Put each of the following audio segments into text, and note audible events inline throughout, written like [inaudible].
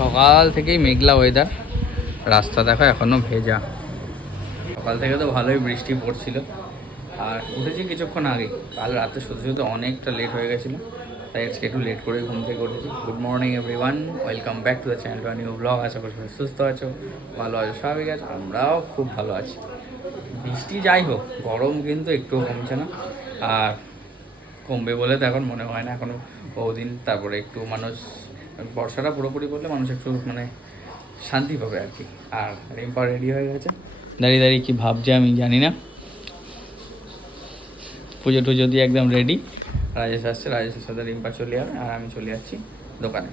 সকাল থেকেই মেঘলা ওয়েদার রাস্তা দেখো, এখনও ভেজা। সকাল থেকে তো ভালোই বৃষ্টি পড়ছিল। আর উঠেছি কিছুক্ষণ আগে। কাল রাতে শুধু শুধু অনেকটা লেট হয়ে গেছিল। তাই আজকে একটু লেট করে ঘুম থেকে উঠেছি। Good morning everyone welcome back to the channel to new vlog আশা করি সবাই সুস্থ আছো, ভালো আছো, স্বাভাবিক আছো। আমরাও খুব ভালো আছি। বৃষ্টি যাই হোক, গরম কিন্তু একটুও কমছে না। আর কমবে বলে তো এখন মনে হয় না। এখনও বহুদিন তারপরে একটু মানুষ বর্ষাটা পুরোপুরি করলে মানুষ একটু মানে শান্তি পাবে আর কি। আর রিম্পা রেডি হয়ে গেছে। দাঁড়িয়ে দাঁড়িয়ে কি ভাবছে আমি জানি না। পুজো টুজো দিয়ে একদম রেডি রাজেশ আসছে রাজেশের সাথে রিম্পা চলে যাবে আর আমি চলে যাচ্ছি দোকানে।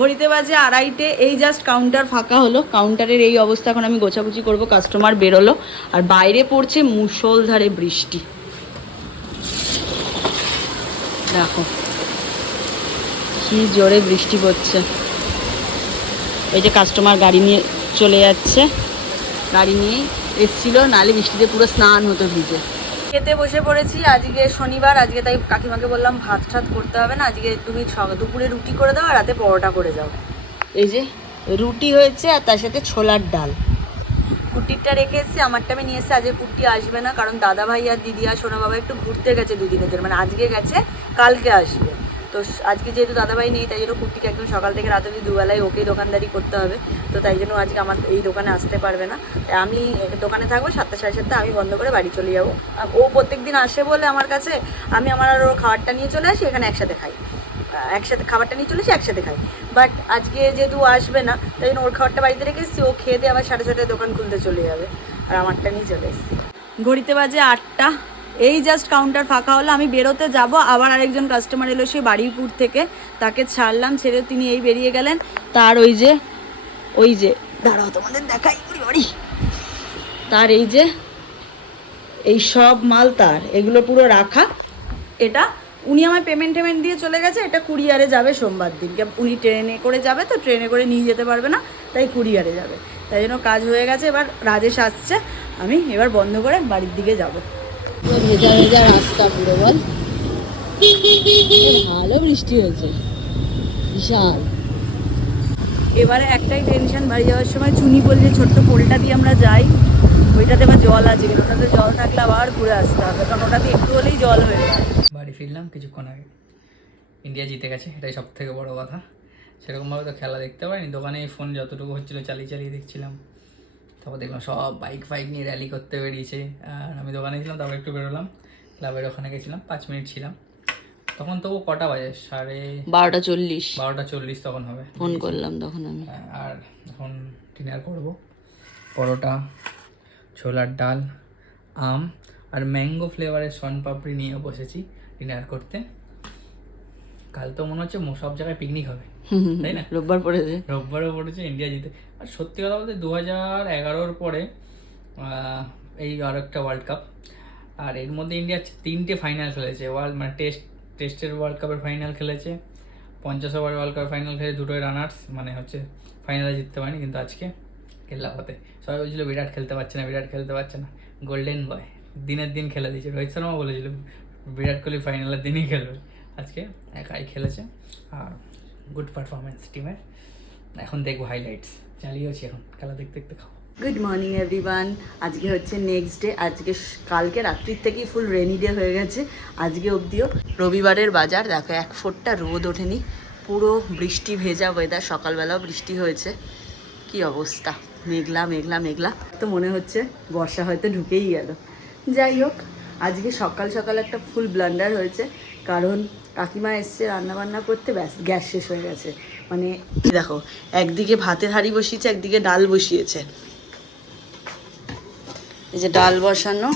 ঘড়িতে বাজে আড়াইটে, এই জাস্ট কাউন্টার ফাঁকা হলো। কাউন্টারের এই অবস্থা এখন আমি গোছাগুছি করব কাস্টমার বেরোলো। আর বাইরে পড়ছে মুষলধারে বৃষ্টি। দেখো, কি জোরে বৃষ্টি পড়ছে। এই যে কাস্টমার গাড়ি নিয়ে চলে যাচ্ছে। গাড়ি নিয়ে এসছিল নালে বৃষ্টিতে পুরো স্নান হতো ভিজে। খেতে বসে পড়েছি। আজকে শনিবার, আজকে তাই কাকিমাকে বললাম ভাত ঠাত করতে হবে না, আজকে তুমি দুপুরে রুটি করে দাও আর রাতে পরোটা করে যাও। এই যে রুটি হয়েছে আর তার সাথে ছোলার ডাল। কুটিরটা রেখে এসেছি, আমারটা আমি নিয়ে এসে আজকে কুটি আসবে না, কারণ দাদা ভাই আর দিদি আর সোনা বাবা একটু ঘুরতে গেছে দুদিনের জন্য মানে আজকে গেছে, কালকে আসবে। তো আজকে যেহেতু দাদা ভাই নেই, তাই জন্য কুর্তিকে একদম সকাল থেকে রাত অবধি দুবেলায় ওকেই দোকানদারি করতে হবে। তো তাই জন্য আজকে আমার এই দোকানে আসতে পারবে না। আমি দোকানে থাকব, সাতটা সাড়ে সাতটা আমি বন্ধ করে বাড়ি চলে যাব। ও প্রত্যেক দিন আসে বলে আমার কাছে, আমি আমার আর ওর খাবারটা নিয়ে চলে আসি, এখানে একসাথে খাই। একসাথে খাবারটা নিয়ে চলেছি একসাথে খাই। বাট আজকে যেহেতু আসবে না, তাই জন্য ওর খাবারটা বাড়িতে রেখে এসেছি, ও খেয়ে দিয়ে আবার সাড়ে ছটায় দোকান খুলতে চলে যাবে। আর আমারটা নিয়ে চলে এসেছি। ঘড়িতে বাজে আটটা। এই জাস্ট কাউন্টার ফাঁকা হলো, আমি বেরোতে যাব, আবার আরেকজন কাস্টমার এলো সে বাড়িপুর থেকে, তাকে ছাড়লাম, ছেড়ে তিনি এই বেরিয়ে গেলেন, তার ওই যে ওই যে, দাঁড়াও তোমাদের দেখাই বাড়ি। তার এই যে, এই সব মাল তার, এগুলো পুরো রাখা। এটা উনি আমায় পেমেন্ট টেমেন্ট দিয়ে চলে গেছে, এটা কুরিয়ারে যাবে সোমবার দিন। উনি ট্রেনে করে যাবে তো, ট্রেনে করে নিয়ে যেতে পারবে না, তাই কুরিয়ারে যাবে। তাই জন্য কাজ হয়ে গেছে, এবার রাজেশ আসছে, আমি এবার বন্ধ করে বাড়ির দিকে যাব। ভেজা ভেজা রাস্তা পুরো বল ভালো বৃষ্টি হয়েছে বিশাল এবারে একটাই টেনশন বাড়ি যাওয়ার সময় চুনি বলছে ছোট্ট পোলটা দিয়ে আমরা যাই, ওইটাতে আবার জল আছে কিনা ওটাতে জল থাকলে আবার ঘুরে আসতে হবে, কারণ ওটাতে একটু হলেই জল হয়ে যায়। বাড়ি ফিরলাম কিছুক্ষণ আগে। ইন্ডিয়া জিতে গেছে, এটাই সব থেকে বড় কথা। সেরকমভাবে তো খেলা দেখতে পারিনি, দোকানে এই ফোন যতটুকু হচ্ছিল চালিয়ে চালিয়ে দেখছিলাম। তারপর দেখলাম সব বাইক ফাইক নিয়ে র্যালি করতে বেরিয়েছে। আর আমি দোকানে ছিলাম তারপর একটু বেরোলাম। ক্লাবের ওখানে গেছিলাম পাঁচ মিনিট ছিলাম। তখন তবু কটা বাজে? সাড়ে বারোটা চল্লিশ। বারোটা চল্লিশ তখন হবে। ফোন করলাম তখন আমি। হ্যাঁ, আর এখন ডিনার করব। পরোটা ছোলার ডাল আম আর ম্যাঙ্গো ফ্লেভারের সন পাপড়ি নিয়ে বসেছি ডিনার করতে। কাল তো মনে হচ্ছে সব জায়গায় পিকনিক হবে। তাই না? রোববার পড়েছে। রোববারও পড়েছে ইন্ডিয়া জিতে। আর সত্যি কথা বলতে দু হাজার এগারোর পরে এই আর একটা ওয়ার্ল্ড কাপ আর এর মধ্যে ইন্ডিয়া তিনটে ফাইনাল খেলেছে। ওয়ার্ল্ড মানে টেস্ট টেস্টের ওয়ার্ল্ড কাপের ফাইনাল খেলেছে। পঞ্চাশ ওভার ওয়ার্ল্ড কাপের ফাইনাল খেলে দুটোই রানার্স মানে হচ্ছে ফাইনালে জিততে পারেনি কিন্তু আজকে খেললাম হতে সবাই বলছিল বিরাট খেলতে পারছে না বিরাট খেলতে পারছে না। গোল্ডেন বয় দিনের দিন খেলে দিয়েছে। রোহিত শর্মা বলেছিল বিরাট কোহলি ফাইনালের দিনই খেলবে। আজকে একাই খেলেছে আর গুড পারফরমেন্স টিমের এখন দেখব হাইলাইটস চালিয়েছি এখন, খেলা দেখতে দেখতে খাব। গুড মর্নিং এভরিওয়ান আজকে হচ্ছে নেক্সট ডে আজকে কালকে রাত্রির থেকেই ফুল রেনি ডে হয়ে গেছে। আজকে অবধিও রবিবারের বাজার। দেখো, এক ফোঁটটা রোদ ওঠেনি। পুরো বৃষ্টি, ভেজা ওয়েদার সকালবেলাও বৃষ্টি হয়েছে। কি অবস্থা? মেঘলা মেঘলা মেঘলা। তো মনে হচ্ছে বর্ষা হয়তো ঢুকেই গেল। যাই হোক, আজকে সকাল সকাল একটা ফুল ব্লান্ডার হয়েছে। কারণ কাকিমা এসছে রান্নাবান্না করতে, ব্যাস, গ্যাস শেষ হয়ে গেছে। মানে দেখো, একদিকে ভাতের হাঁড়ি বসিয়েছে, একদিকে ডাল বসিয়েছে। এই যে ডাল বসানো,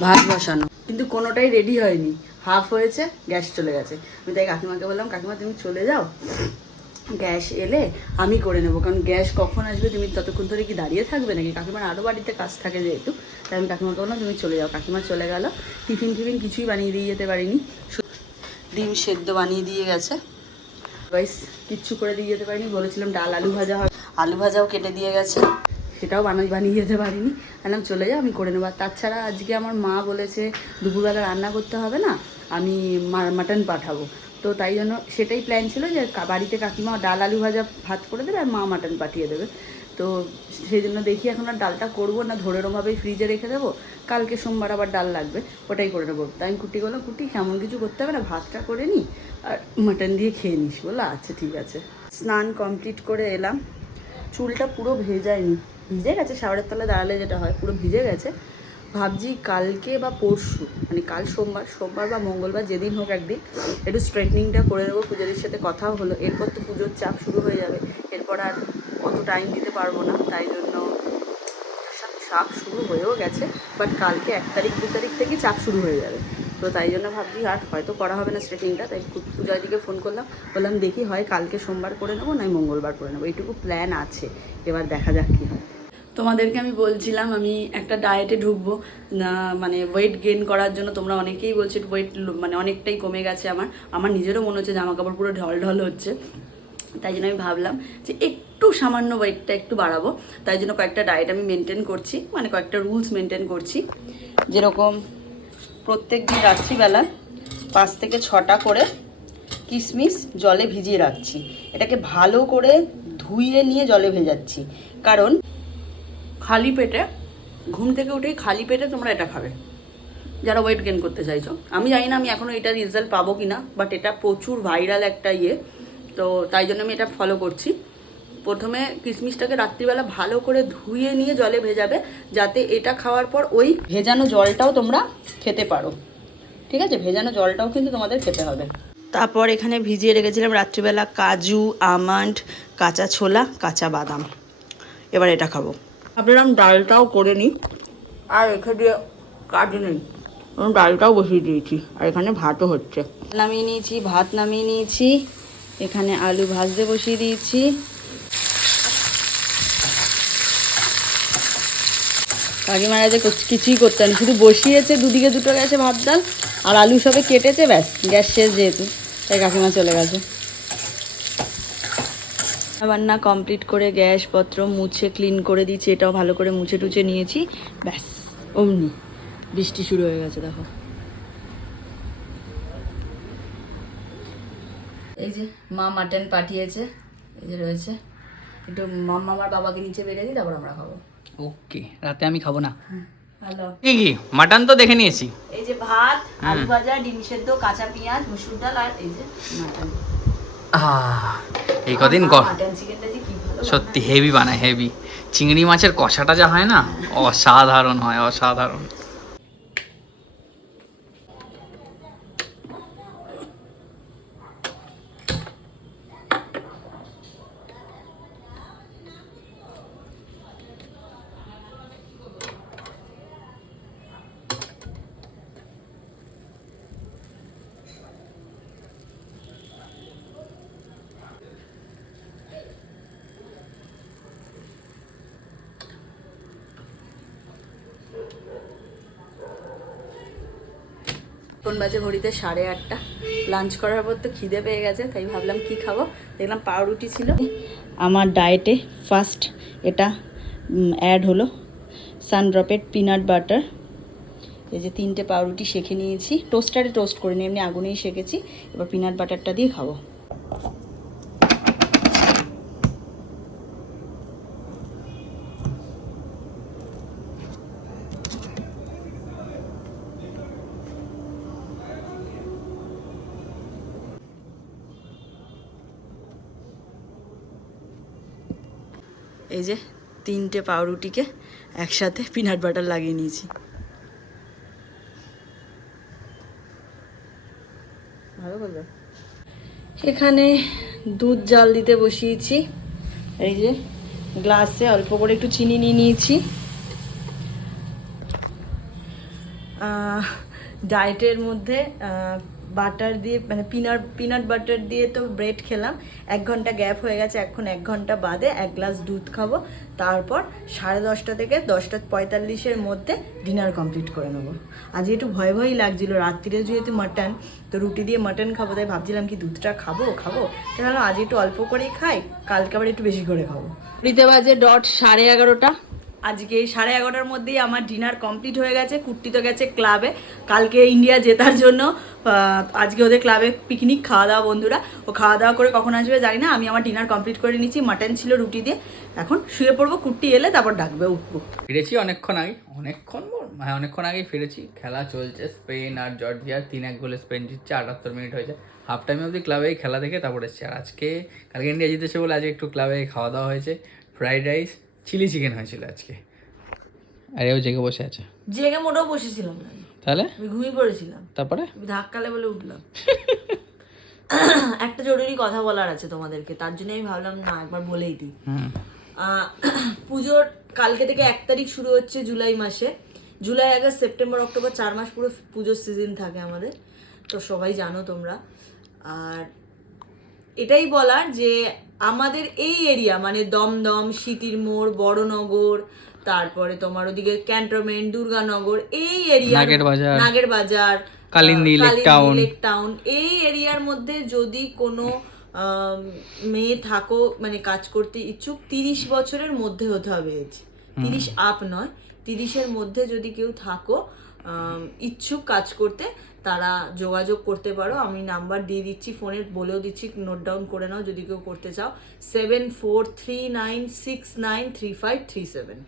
ভাত বসানো। কিন্তু কোনোটাই রেডি হয়নি। হাফ হয়েছে, গ্যাস চলে গেছে। আমি তাই কাকিমাকে বললাম, কাকিমা, তুমি চলে যাও। গ্যাস এলে আমি করে নেব। কারণ গ্যাস কখন আসবে, তুমি ততক্ষণ ধরে কি দাঁড়িয়ে থাকবে নাকি? কাকিমার আরও বাড়িতে কাজ থাকে যেহেতু। তাই আমি কাকিমাকে বললাম, তুমি চলে যাও। কাকিমা চলে গেল। টিফিন টিফিন কিছুই বানিয়ে দিয়ে যেতে পারিনি। ডিম সেদ্ধ বানিয়ে দিয়ে গেছে। বাইস কিচ্ছু করে দিয়ে যেতে পারিনি বলেছিলাম ডাল আলু ভাজা হবে। আলু ভাজাও কেটে দিয়ে গেছে। সেটাও বানাই বানিয়ে যেতে পারিনি। বললাম চলে যাও আমি করে নেব। তাছাড়া আজকে আমার মা বলেছে দুপুরবেলা রান্না করতে হবে না আমি মাটন পাঠাবো। তো তাই জন্য সেটাই প্ল্যান ছিল যে বাড়িতে কাকিমা ডাল আলু ভাজা ভাত করে দেবে আর মা মাটন পাঠিয়ে দেবে। তো সেই জন্য দেখি এখন আর ডালটা করব না, ধরে ওরমভাবেই ফ্রিজে রেখে দেবো। কালকে সোমবার আবার ডাল লাগবে, ওটাই করে নেব। তাই আমি কুটি করলাম কুটি কেমন কিছু করতে হবে না, ভাতটা করে নিই আর মাটন দিয়ে খেয়ে নিস বলল আচ্ছা ঠিক আছে। স্নান কমপ্লিট করে এলাম, চুলটা পুরো ভেজায়নি, ভিজে গেছে, শাওয়ারের তলে দাঁড়ালে যেটা হয়, পুরো ভিজে গেছে। ভাবছি কালকে বা পরশু মানে কাল সোমবার সোমবার বা মঙ্গলবার যেদিন হোক একদিন, একটু স্ট্রেটনিংটা করে দেবো পূজারির সাথে কথাও হলো, এরপর তো পুজোর চাপ শুরু হয়ে যাবে, এরপর আর অত টাইম দিতে পারব না, তাই জন্য চাপ শুরু হয়েও গেছে বাট কালকে এক তারিখ, দু তারিখ থেকে চাপ শুরু হয়ে যাবে। তো তাই জন্য ভাবছি, আর হয়তো করা হবে না স্ট্রেটিংটা তাই পু- পূজার দিকে ফোন করলাম, বললাম দেখি হয় কালকে সোমবার করে নেব নয় মঙ্গলবার করে নেব, এইটুকু প্ল্যান আছে, এবার দেখা যাক কী হয়। তোমাদেরকে আমি বলছিলাম, আমি একটা ডায়েটে ঢুকবো মানে ওয়েট গেইন করার জন্য তোমরা অনেকেই বলছো ওয়েট মানে অনেকটাই কমে গেছে আমার আমার নিজেরও মনে হচ্ছে জামা কাপড় পুরো ঢল ঢল হচ্ছে তাই জন্য আমি ভাবলাম যে একটু সামান্য ওয়েটটা একটু বাড়াবো। তাই জন্য কয়েকটা ডায়েট আমি মেনটেন করছি মানে কয়েকটা রুলস মেনটেন করছি। যেরকম প্রত্যেক দিন রাত্রিবেলা পাঁচ থেকে ছটা করে কিশমিশ জলে ভিজিয়ে রাখছি। এটাকে ভালো করে ধুইয়ে নিয়ে জলে ভেজাচ্ছি। কারণ খালি পেটে, ঘুম থেকে উঠেই খালি পেটে তোমরা এটা খাবে। যারা ওয়েট গেন করতে চাইছো। আমি জানি না আমি এখনও এটা রেজাল্ট পাবো কি না বাট এটা প্রচুর ভাইরাল একটা ইয়ে। তো তাই জন্য আমি এটা ফলো করছি। প্রথমে কিশমিশটাকে রাত্রিবেলা ভালো করে ধুয়ে নিয়ে জলে ভেজাবে, যাতে এটা খাওয়ার পর ওই ভেজানো জলটাও তোমরা খেতে পারো। ঠিক আছে? ভেজানো জলটাও কিন্তু তোমাদের খেতে হবে। তারপর এখানে ভিজিয়ে রেখেছিলাম রাত্রিবেলা কাজু, আমন্ড, কাঁচা ছোলা, কাঁচা বাদাম। এবার এটা খাব। ভাবলাম ডালটাও করে নিই। আর এখানে দিয়ে কাজ নেই। ডালটাও বসিয়ে দিয়েছি। আর এখানে ভাতও হচ্ছে। নামিয়ে নিয়েছি, ভাত নামিয়ে নিয়েছি। এখানে আলু ভাজতে বসিয়ে দিয়েছি। কাকিমারা যে কছ- কিছুই করতে না শুধু বসিয়েছে, দুদিকে দুটো গেছে ভাত ডাল, আর আলু সবে কেটেছে, ব্যাস, গ্যাস শেষ যেহেতু, তাই কাকিমা চলে গেছে। রান্না কমপ্লিট করে গ্যাসপত্র মুছে ক্লিন করে দিয়েছি, এটাও ভালো করে মুছে টুছে নিয়েছি, ব্যাস, অমনি বৃষ্টি শুরু হয়ে গেছে, দেখো। এই যে মা মাটন পাঠিয়েছে এই যে রয়েছে। একটু মাম্মা আমার বাবাকে নিচে বেড়ে দিই তারপর আমরা খাব। ওকে রাতে আমি খাব না। হ্যালো। কি কি মাটন তো দেখে নিয়েছি। এই যে ভাত আলু ভাজা ডিম সেদ্ধ কাঁচা পেঁয়াজ মুসুর ডাল আর এই যে মাটন। আহ, এই কদিন সত্যি হেভি বানায় হেভি চিংড়ি মাছের কষাটা যা হয় না অসাধারণ হয় অসাধারণ। কোন বাজে ঘড়িতে সাড়ে আটটা। লাঞ্চ করার পর তো খিদে পেয়ে গেছে, তাই ভাবলাম কি খাব? দেখলাম পাউরুটি ছিল। আমার ডায়েটে ফার্স্ট এটা অ্যাড হলো সানড্রপের পিনাট বাটার এই যে তিনটে পাউরুটি শেখে নিয়েছি। টোস্টারে টোস্ট করে নিয়ে এমনি আগুনেই শেখেছি এবার পিনাট বাটারটা দিয়ে খাব। এই যে তিনটে পাউরুটিকে একসাথে পিনাট বাটার লাগিয়ে নিয়েছি। এখানে দুধ জাল দিতে বসিয়েছি। এই যে গ্লাসে অল্প করে একটু চিনি নিয়ে নিয়েছি। ডায়েটের মধ্যে বাটার দিয়ে মানে পিনাট পিনাট বাটার দিয়ে তো ব্রেড খেলাম। এক ঘণ্টা গ্যাপ হয়ে গেছে, এখন এক ঘণ্টা বাদে এক গ্লাস দুধ খাব। তারপর সাড়ে দশটা থেকে দশটা পঁয়তাল্লিশের মধ্যে ডিনার কমপ্লিট করে নেব। আজকে একটু ভয় ভয়ই লাগছিল রাত্রিরে যেহেতু মাটন তো রুটি দিয়ে মাটন খাব, তাই ভাবছিলাম কি দুধটা খাব খাব। তাহলে আজ একটু অল্প করেই খাই, কালকে আবার একটু বেশি করে খাব। বাজে ডট সাড়ে এগারোটা। আজকে সাড়ে এগারোটার মধ্যেই আমার ডিনার কমপ্লিট হয়ে গেছে, কুর্তি তো গেছে ক্লাবে কালকে ইন্ডিয়া জেতার জন্য আজকে ওদের ক্লাবে পিকনিক খাওয়া দাওয়া বন্ধুরা। ও খাওয়া দাওয়া করে কখন আসবে জানি না, আমি আমার ডিনার কমপ্লিট করে নিচ্ছি মাটন ছিল রুটি দিয়ে। এখন শুয়ে পড়ব, কুর্তি এলে তারপর ডাকবে, উঠবো। ফিরেছি অনেকক্ষণ আগে অনেকক্ষণ হ্যাঁ অনেকক্ষণ আগেই ফিরেছি। খেলা চলছে, স্পেন আর জর্জিয়ার তিন এক গোলে স্পেন জিতছে, আটাত্তর মিনিট হয়েছে। হাফ টাইম অবধি ক্লাবে খেলা দেখে তারপর এসছে। আর আজকে, কালকে ইন্ডিয়া জিতেছে বলে আজকে একটু ক্লাবে খাওয়া দাওয়া হয়েছে। ফ্রাইড রাইস চিলি চিকেন হয়েছিল আজকে। আর এও জেগে বসে আছে। জেগে মোটেও বসেছিলাম না। তাহলে? আমি ঘুমিয়ে পড়েছিলাম। তারপরে? আমি ধাক্কালে বলে উঠলাম। একটা জরুরি কথা বলার আছে তোমাদেরকে তার জন্য আমি ভাবলাম না একবার বলেই দিই। পুজোর কালকে থেকে এক তারিখ শুরু হচ্ছে জুলাই মাসে। জুলাই আগস্ট সেপ্টেম্বর অক্টোবর চার মাস পুরো পুজোর সিজন থাকে আমাদের। তো সবাই জানো তোমরা। আর এটাই বলার যে আমাদের এই এরিয়া মানে দমদম সিতির মোড় বড়নগর তারপরে তোমার ওদিকে ক্যান্টনমেন্ট দুর্গানগর এই area Nager Bazar. Nager Bazar Kalindi, lake town. Lake town এই এরিয়ার মধ্যে যদি কোনো মেয়ে থাকো মানে কাজ করতে ইচ্ছুক তিরিশ বছরের মধ্যে হতে হবে এজ তিরিশ আপ নয় তিরিশের মধ্যে যদি কেউ থাকো ইচ্ছুক কাজ করতে তারা যোগাযোগ করতে পারো। আমি নাম্বার দিয়ে দিচ্ছি ফোনে বলেও দিচ্ছি নোট ডাউন করে নাও যদি কেউ করতে চাও। Seven four three nine six nine three five three seven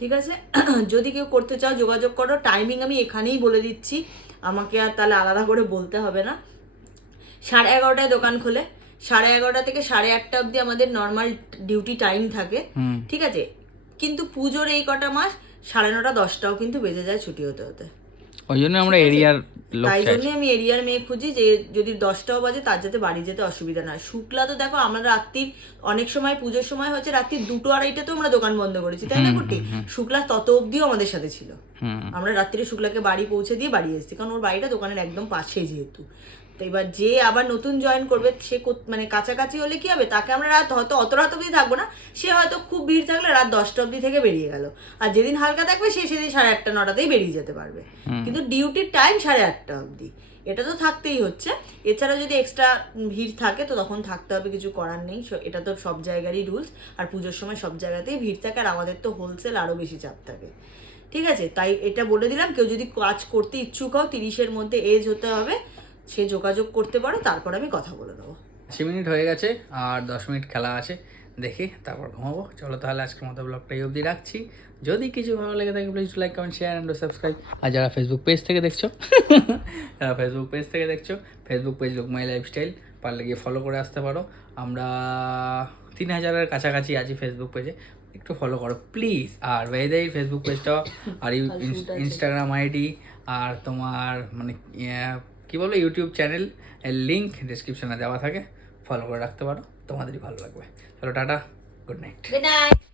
ঠিক আছে? [clears throat] যদি কেউ করতে চাও যোগাযোগ করো। টাইমিং আমি এখানেই বলে দিচ্ছি। আমাকে আর তাহলে আলাদা করে বলতে হবে না। সাড়ে এগারোটায় দোকান খোলে। সাড়ে এগারোটা থেকে সাড়ে আটটা অবধি আমাদের নর্মাল ডিউটি টাইম থাকে। ঠিক আছে? কিন্তু পুজোর এই কটা মাস সাড়ে নটা দশটাও কিন্তু বেজে যায় ছুটি হতে হতে। ওই জন্য আমরা এরিয়ার তাই জন্য আমি এরিয়ার মেয়ে খুঁজি যে যদি দশটাও বাজে তার যাতে বাড়ি যেতে অসুবিধা না শুক্লা তো দেখো আমরা রাত্রির অনেক সময় পুজোর সময় হচ্ছে রাত্রি দুটো আড়াইটা তো আমরা দোকান বন্ধ করেছি তাই না কুটি শুক্লা তত অবধিও আমাদের সাথে ছিল। আমরা রাত্রিরে শুক্লাকে বাড়ি পৌঁছে দিয়ে বাড়ি এসেছি কারণ ওর বাড়িটা দোকানের একদম পাশে যেহেতু। তো এবার যে আবার নতুন জয়েন করবে সে মানে কাছাকাছি হলে কি হবে? তাকে আমরা রাত হয়তো অত রাত অবধি থাকব না। সে হয়তো খুব ভিড় থাকলে রাত দশটা অবধি থেকে বেরিয়ে গেল। আর যেদিন হালকা থাকবে সে সেদিন সাড়ে আটটা নটাতেই বেরিয়ে যেতে পারবে। কিন্তু ডিউটির টাইম সাড়ে আটটা অবধি। এটা তো থাকতেই হচ্ছে। এছাড়া যদি এক্সট্রা ভিড় থাকে তো তখন থাকতে হবে কিছু করার নেই। এটা তো সব জায়গারই রুলস আর পুজোর সময় সব জায়গাতেই ভিড় থাকে আর আমাদের তো হোলসেল আরও বেশি চাপ থাকে। ঠিক আছে? তাই এটা বলে দিলাম। কেউ যদি কাজ করতে ইচ্ছুক হও তিরিশের মধ্যে এজ হতে হবে। সে যোগাযোগ করতে পারো তারপর আমি কথা বলে নেব আশি মিনিট হয়ে গেছে আর দশ মিনিট খেলা আছে। দেখি তারপর ঘুমাবো। চলো তাহলে আজকের মতো ব্লগটা এই অবধি রাখছি। যদি কিছু ভালো লেগে থাকে please like comment share and subscribe আর যারা ফেসবুক পেজ থেকে দেখছ [laughs] যারা ফেসবুক পেজ থেকে দেখছ ফেসবুক পেজ লোকমাই লাইফস্টাইল পারলে গিয়ে ফলো করে আসতে পারো। আমরা তিন হাজারের কাছাকাছি আছি ফেসবুক পেজে একটু ফলো করো প্লিজ আর বেদাই ফেসবুক পেজটা আর ইউ- ইনস্টাগ্রাম আইডি আর তোমার মানে কি বলো ইউটিউব চ্যানেল লিঙ্ক ডিসক্রিপশনে দেওয়া থাকে। ফলো করে রাখতে পারো, তোমাদেরই ভালো লাগবে। চলো, tata good night good night